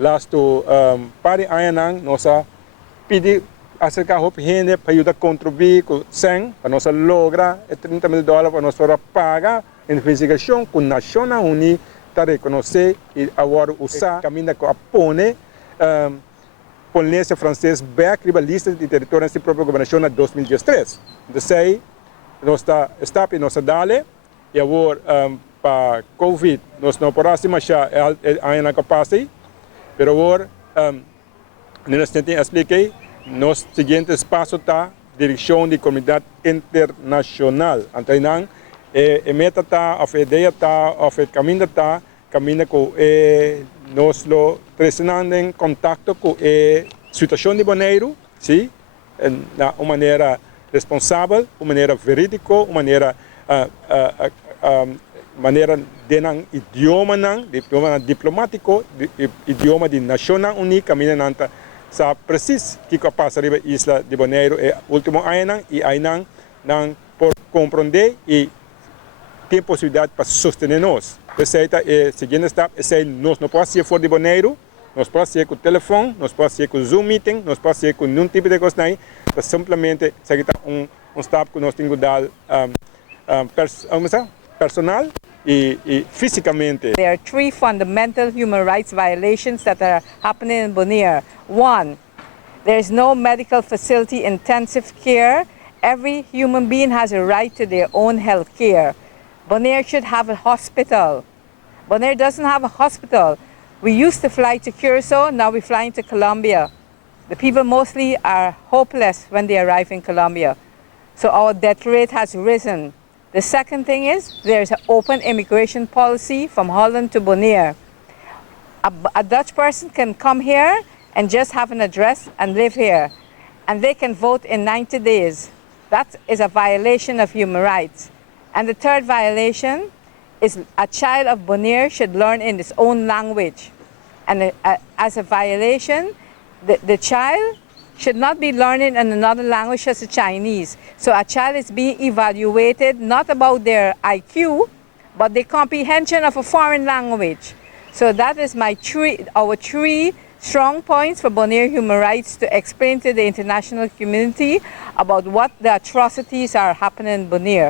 Last to pari ayanang nossa pedi acerca hop gente para ajudar a contribuir com 100 para nossa logra $30 mil para nossa paga investigação com National Uni para reconhecer e agora usar caminho com a pone polícia francês back riba lista de teritorionan de propio gobernashon 2013. Então aí nós está em nossa dale e agora para Covid nós não podemos mais ainda capaz. Pero agora, nós tentamos explicar, nosso seguinte passo está direção de comunidade internacional. Então, a meta está, a ideia está, a caminho está, caminha com nós pressionando em contato com a situação de Boneiru, sim, de uma maneira responsável, uma maneira verídica, uma maneira de idioma diplomático, idioma de nacional única, caminhando sa preciso que passa riba isla de Boneiru é último ano e ainda não por compreender e tem possibilidade para sostener nós. Receita é seguinte step, é nós não podemos ser fora de Boneiru, nós podemos ser com o telefone, nós podemos ser com o Zoom meeting, nós podemos ser com nenhum tipo de coisa aí, para simplesmente seguir step que nós temos que dar personal e fisicamente. There are 3 fundamental human rights violations that are happening in Bonaire. 1, there is no medical facility intensive care. Every human being has a right to their own health care. Bonaire should have a hospital. Bonaire doesn't have a hospital. We used to fly to Curacao, now we're flying to Colombia. The people mostly are hopeless when they arrive in Colombia. So our death rate has risen. The second thing is there's an open immigration policy from Holland to Bonaire. A Dutch person can come here and just have an address and live here. And they can vote in 90 days. That is a violation of human rights. And the third violation is a child of Bonaire should learn in his own language. And as a violation, the child should not be learning in another language as Chinese. So a child is being evaluated not about their IQ, but the comprehension of a foreign language. So that is our three strong points for Bonaire Human Rights to explain to the international community about what the atrocities are happening in Bonaire.